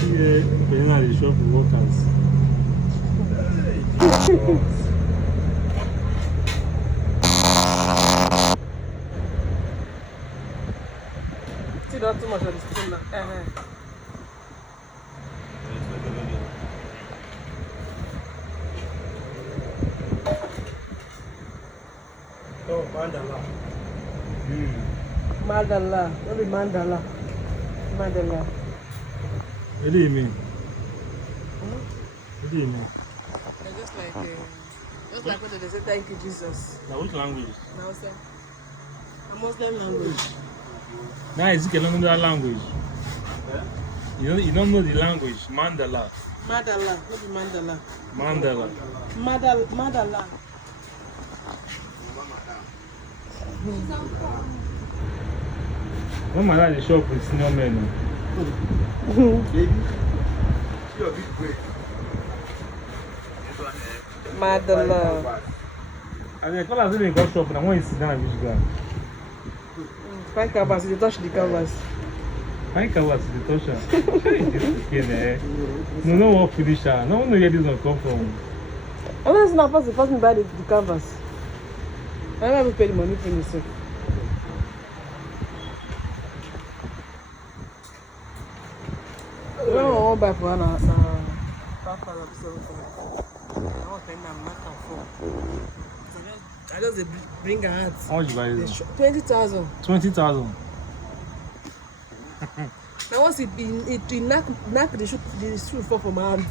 Yeah, Penina the shop for workers. See, not too much of the spoon now. Oh, mandala. Mandala. What is mandala? Mandala. What do you mean? What do you mean? Just like when they say thank you, Jesus. Now, which language? Now, sir. A Muslim language. Now, is it another language? You don't know the language. Mandala. Mandala. What is mandala? Mandala. Mandala. When my dad is shop with senior men. Baby, you're a big break. Mandala. And they call us when they go shop, and I want to sit down and which guy. Fine canvas, they touch the canvas. Fine canvas, the toucher. No one finish her. No one know where this one come from. I don't know first me buy the canvas. I never pay the money for myself. I don't buy for Anna. I just bring her out. How much you buy this? 20,000. 20,000. Now once it knock the shoe fall from my hand.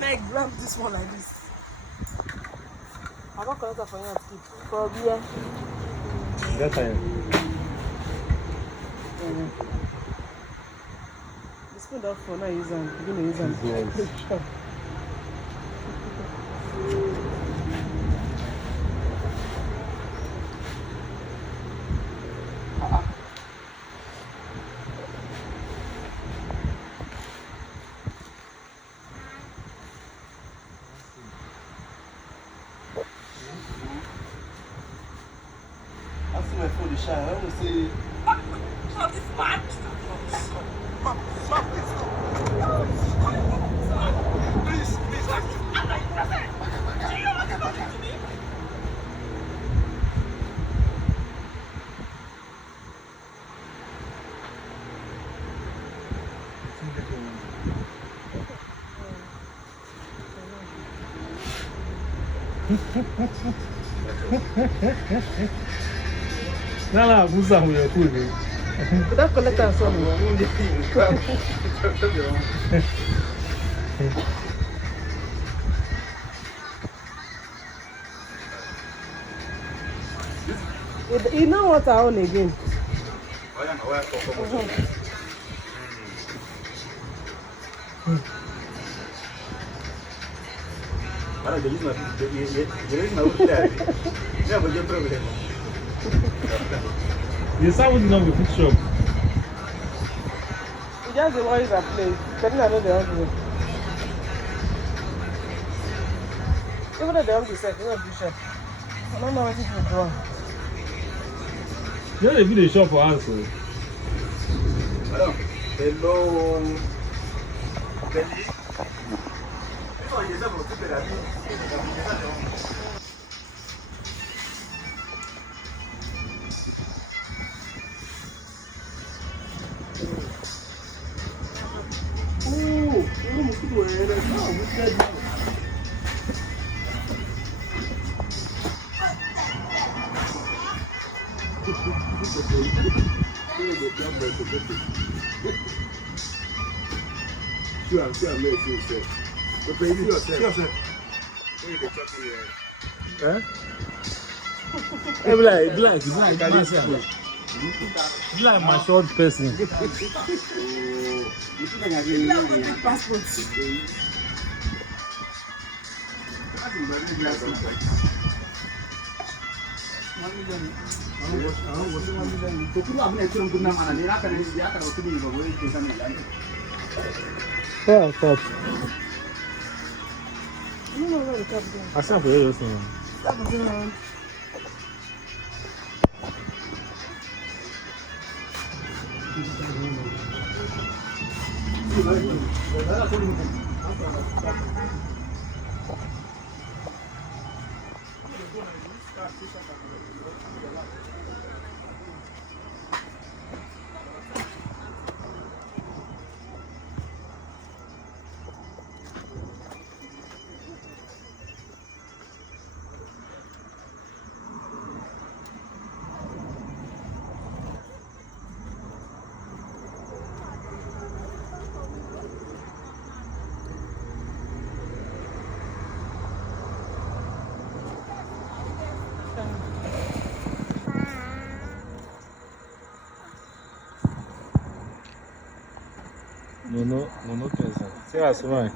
Now I grab this one like this. I don't collect that for you to keep. For beer. That time. The spoon don't fall, now use them. You're going to use them. Yes. I see my phone shine. I want to say, Mom, this man. Mom, please come. Please, Nala, abusa with your food. But that collector saw me. You know what I own again? The sound is not with food shop. You just the ones that play. Penina know the hungry. Even though the hungry self, you know the shop. I don't know what it will draw. You know they do the shop for us. Hello. Benji. This one is about to be a Sure, I'm making sense. But baby, yourself. What you talking here? Huh? Be like my short person. Passport. Yeah, top. I don't know where the cup goes. I said for you, listen. That was around. No, pensa. Você acha, mãe?